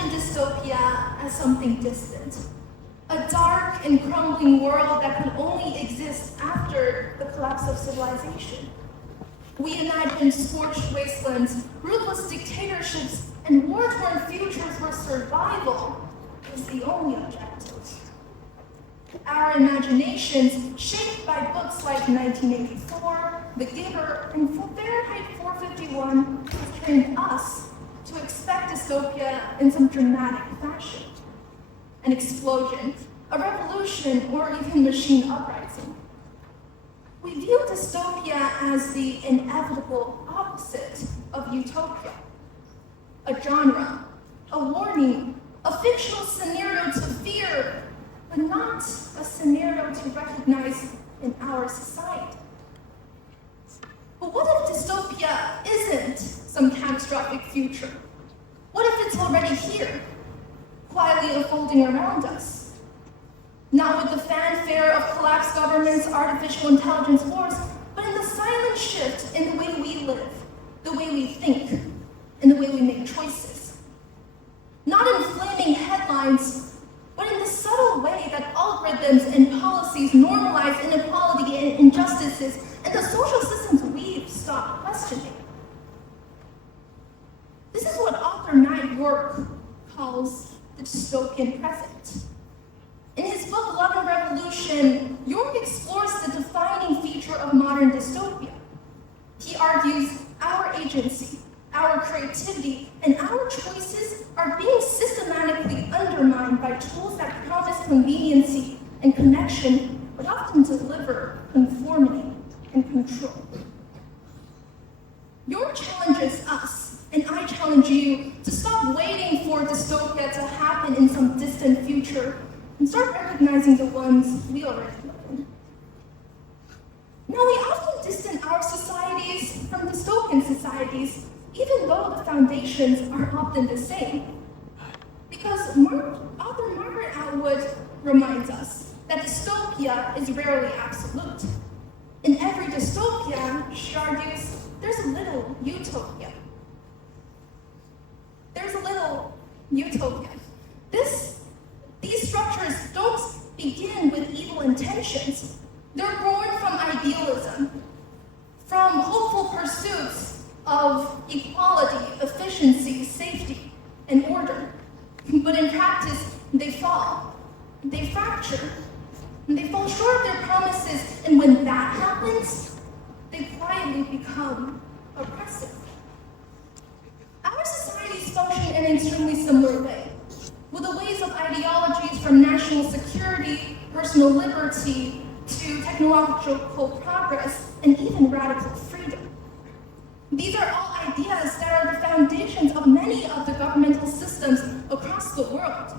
imagine dystopia as something distant, a dark and crumbling world that could only exist after the collapse of civilization. We imagine scorched wastelands, ruthless dictatorships, and war-torn futures where survival is the only objective. Our imaginations, shaped by books like 1984, The Giver, and Fahrenheit 451, have trained us to expect dystopia in some dramatic fashion. An explosion, a revolution, or even machine uprising. We view dystopia as the inevitable opposite of utopia. A genre, a warning, a fictional scenario to fear, but not a scenario to recognize in our society. But what if dystopia isn't some catastrophic future? What if it's already here, quietly unfolding around us? Not with the fanfare of collapsed governments, artificial intelligence wars, but in the silent shift in the way we live, the way we think, and the way we make choices. Not in flaming headlines, but in the subtle way that algorithms and policies normalize inequality and injustices and the social systems we've stopped questioning. This is what author Nye York calls the dystopian present. In his book, Love and Revolution, York explores the defining feature of modern dystopia. He argues our agency, our creativity, and our choices are being systematically undermined by tools that promise conveniency and connection, but often deliver conformity and control. York challenges us, and I challenge you, to stop waiting for dystopia to happen in some distant future and start recognizing the ones we already live in. Now, we often distance our societies from dystopian societies, even though the foundations are often the same. Because author Margaret Atwood reminds us that dystopia is rarely absolute. In every dystopia, she argues, there's a little utopia. There's a little utopia. These structures don't begin with evil intentions. They're born from idealism, from hopeful pursuits of equality, efficiency, safety, and order. But in practice, they fall, they fracture, and they fall short of their promises, and when that happens, they quietly become oppressive. Our societies function in an extremely similar way, with the ways of ideologies from national security, personal liberty, to technological progress, and even radical freedom. These are all ideas that are the foundations of many of the governmental systems across the world.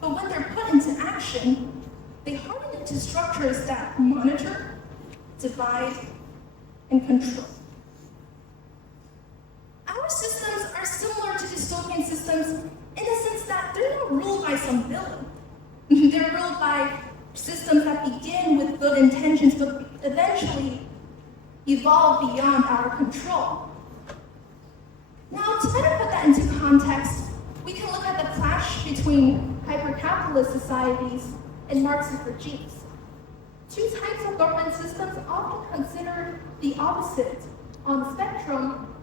But when they're put into action, they harden into structures that monitor, divide, and control. Our systems are similar to dystopian systems in the sense that they're not ruled by some villain. They're ruled by systems that begin with good intentions, but eventually evolve beyond our control. Now, to better put that into context, we can look at the clash between hyper-capitalist societies and Marxist regimes. Two types of government systems often considered the opposite on the spectrum,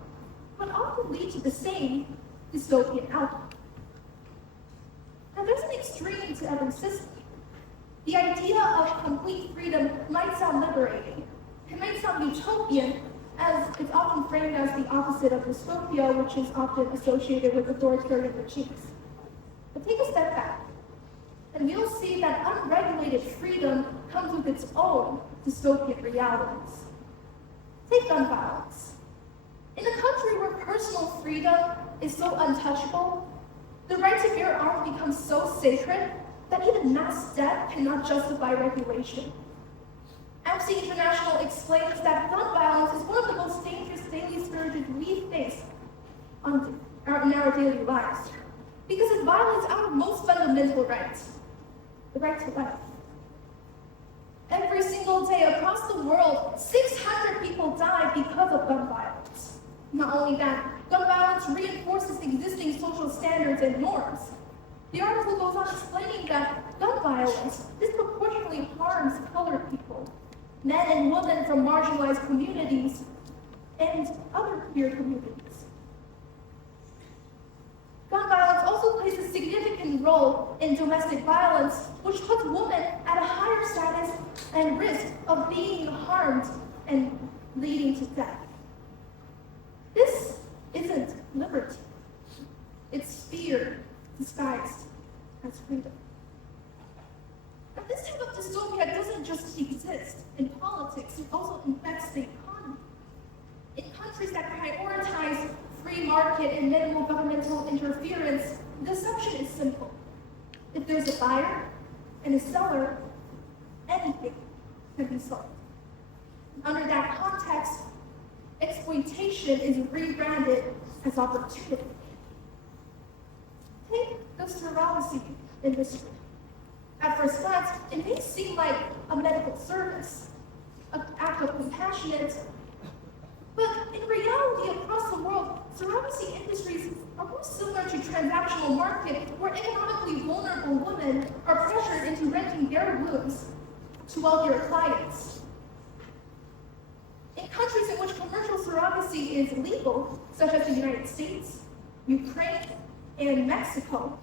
but often lead to the same dystopian outcome. Now, there's an extreme to every system. The idea of complete freedom might sound liberating. It might sound utopian, as it's often framed as the opposite of dystopia, which is often associated with authoritarian regimes. But take a step back, and you'll see that unregulated freedom comes with its own dystopian realities. Take gun violence. In a country where personal freedom is so untouchable, the right to bear arms becomes so sacred that even mass death cannot justify regulation. Amnesty International explains that gun violence is one of the most dangerous daily scourges we face in our daily lives, because it violates our most fundamental right, the right to life. Every single day across the world, 600 people die because of gun violence. Not only that, gun violence reinforces existing social standards standards and norms. The article goes on explaining that gun violence disproportionately harms colored people, men and women from marginalized communities, and other queer communities. Gun violence also plays a significant role in domestic violence, which puts women at a higher status and risk of being harmed and leading to death. This isn't liberty. It's fear disguised as freedom. But this type of dystopia doesn't just exist in politics, it also infects the economy. In countries that prioritize free market and minimal governmental interference, the deception is simple. If there's a buyer and a seller, anything can be sold. Under that context, exploitation is rebranded as opportunity. Take the surrogacy industry. At first glance, it may seem like a medical service, an act of compassionate, but in reality, across the world, surrogacy industries are more similar to transactional market where economically vulnerable women are pressured into renting their wombs to wealthier clients. In countries in which commercial surrogacy is legal, such as the United States, Ukraine, and Mexico,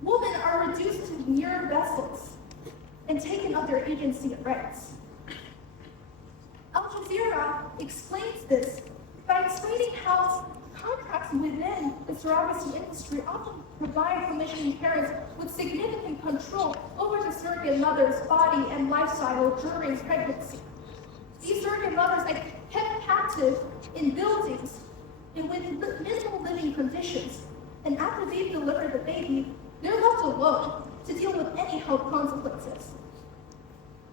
women are reduced to mere vessels and taken of their agency and rights. Al Jazeera explains this by explaining how contracts within the surrogacy industry often provide commissioning parents with significant control over the surrogate mother's body and lifestyle during pregnancy. These surrogate mothers are kept captive in buildings and with minimal living conditions, and after they've delivered the baby, they're left alone to deal with any health consequences.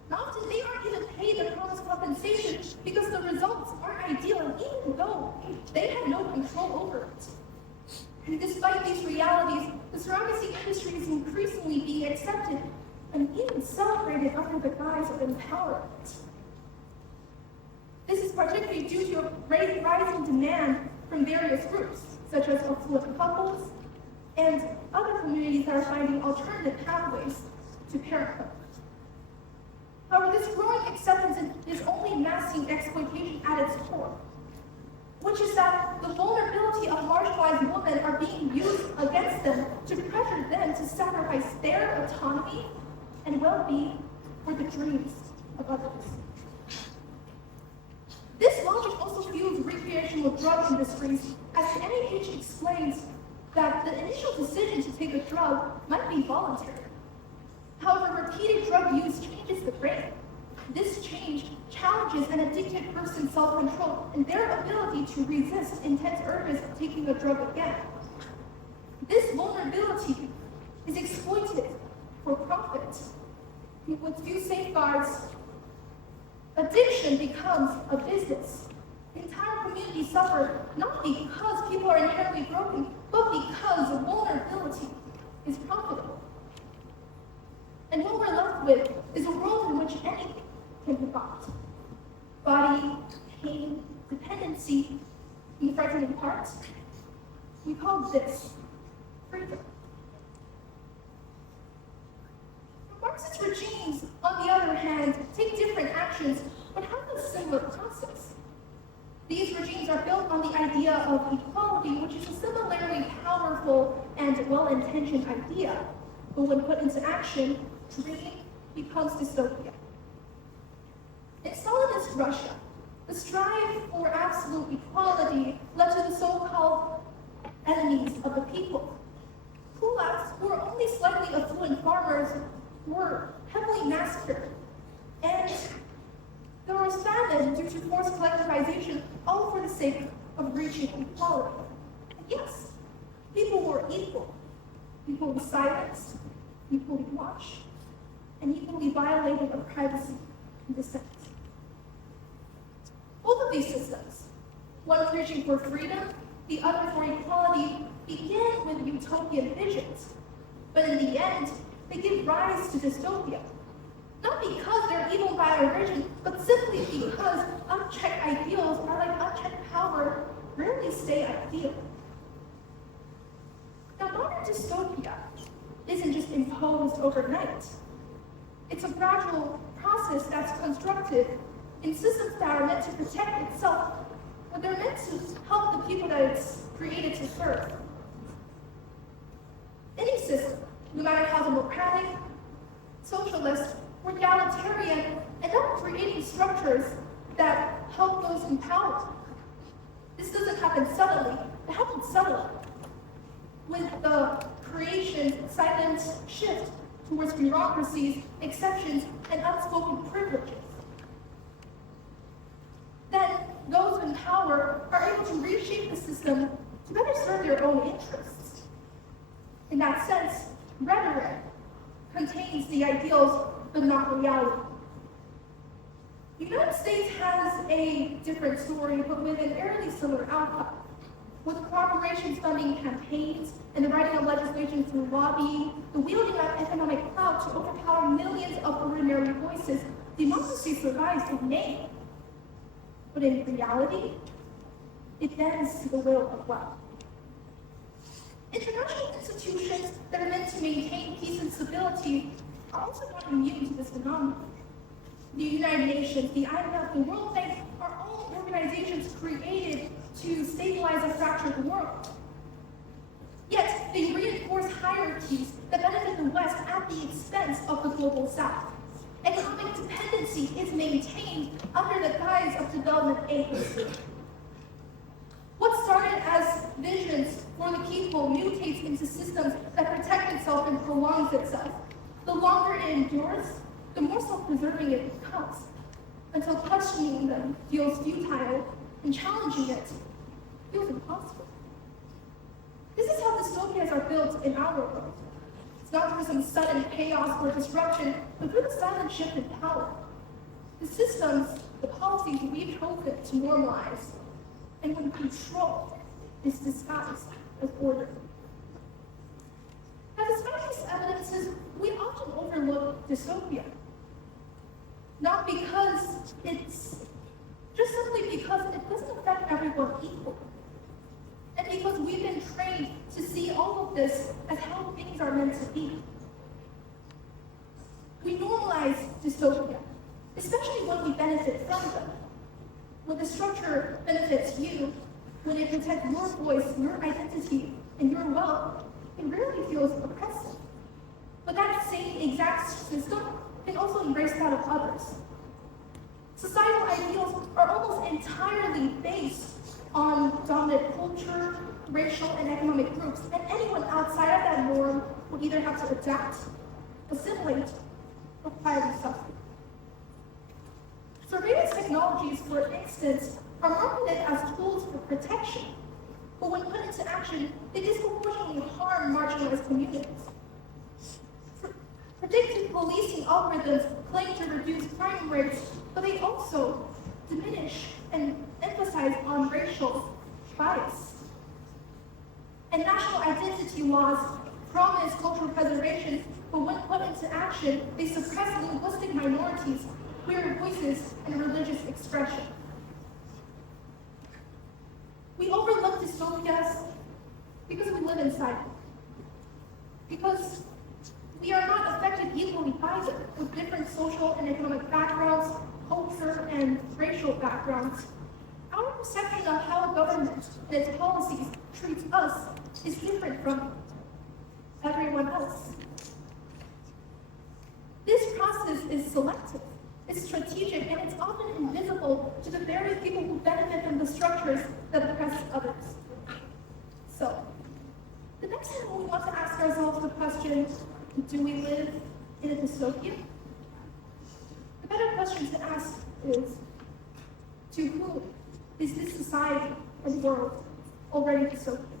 And often they aren't even paid the promised compensation because the results aren't ideal, even though they had no control over it. And despite these realities, the surrogacy industry is increasingly being accepted and even celebrated under the guise of empowerment. This is particularly due to a rising demand from various groups, such as affluent couples and other communities that are finding alternative pathways to parenthood. However, this growing acceptance is only masking exploitation at its core, which is that the vulnerability of marginalized women are being used against them to pressure them to sacrifice their autonomy and well-being for the dreams of others. This logic also fuels recreational drug industries, as the NIH explains that the initial decision to take a drug might be voluntary. However, repeated drug use changes the brain. This change challenges an addicted person's self-control and their ability to resist intense urges of taking a drug again. This vulnerability is exploited for profit. With few safeguards, addiction becomes a business. Entire communities suffer not because people are inherently broken, but because vulnerability is profitable. And what we're left with is a world in which anything can be bought. Body, pain, dependency, and frightening parts. We call this freedom. Marxist regimes, on the other hand, take different actions, but have a similar process. These regimes are built on the idea of equality, which is a similarly powerful and well-intentioned idea, but when put into action, dream becomes dystopia. In Stalinist Russia, the strive for absolute equality led to the so-called enemies of the people. Kulaks, who were only slightly affluent farmers, were heavily massacred, and there was famine due to forced collectivization, all for the sake of reaching equality. And yes, people were equal, equally silenced, equally watched, and equally violated of privacy and dissent. Both of these systems, one preaching for freedom, the other for equality, begin with utopian visions, but in the end, they give rise to dystopia. Not because they're evil by origin, but simply because unchecked ideals are like unchecked power, rarely stay ideal. Now, dystopia isn't just imposed overnight. It's a gradual process that's constructed in systems that are meant to protect itself, but they're meant to help the people that it's created to serve. Any system, no matter how democratic, socialist, or egalitarian, end up creating structures that help those in power. This doesn't happen suddenly, it happens subtly, with the creation, silent shift towards bureaucracies, exceptions, and unspoken privileges. Then, those in power are able to reshape the system to better serve their own interests. In that sense, rhetoric contains the ideals, but not reality. The United States has a different story, but with an eerily similar outcome. With corporations funding campaigns and the writing of legislation through lobbying, the wielding of economic clout to overpower millions of ordinary voices, democracy survives in name. But in reality, it bends to the will of wealth. International institutions that are meant to maintain peace and stability are also not immune to this phenomenon. The United Nations, the IMF, the World Bank are all organizations created to stabilize a fractured world. Yet, they reinforce hierarchies that benefit the West at the expense of the global South. Economic dependency is maintained under the guise of development aid. What started as visions for the people mutates into systems that protect itself and prolongs itself. The longer it endures, the more self-preserving it becomes, until questioning them feels futile and challenging it feels impossible. This is how dystopias are built in our world. It's not through some sudden chaos or disruption, but through the silent shift in power. The systems, the policies we've chosen to normalize, and when control is disguised as order. Now, despite these evidences, we often overlook dystopia. Not because just simply because it doesn't affect everyone equally. And because we've been trained to see all of this as how things are meant to be. We normalize dystopia, especially when we benefit from them. When the structure benefits you, when it protects your voice, your identity, and your wealth, it rarely feels oppressive. But that same exact system can also embrace that of others. Societal ideals are almost entirely based on dominant culture, racial, and economic groups, and anyone outside of that norm will either have to adapt, assimilate, or quietly suffer. Surveillance technologies, for instance, are marketed as tools for protection, but when put into action, they disproportionately harm marginalized communities. Predictive policing algorithms claim to reduce crime rates, but they also diminish and emphasize on racial bias. And national identity laws promise cultural preservation, but when put into action, they suppress linguistic minorities, queer voices, and religious expression. We overlook dystopias because we live inside them. Because we are not affected equally either, with different social and economic backgrounds, culture, and racial backgrounds. Our perception of how government and its policies treats us is different from everyone else. This process is selective, it's strategic, and it's often invisible to the very people who benefit from the structures that oppress others. So, the next time we want to ask ourselves the question, do we live in a dystopia? The better question to ask is, to whom is this society and world already dystopian?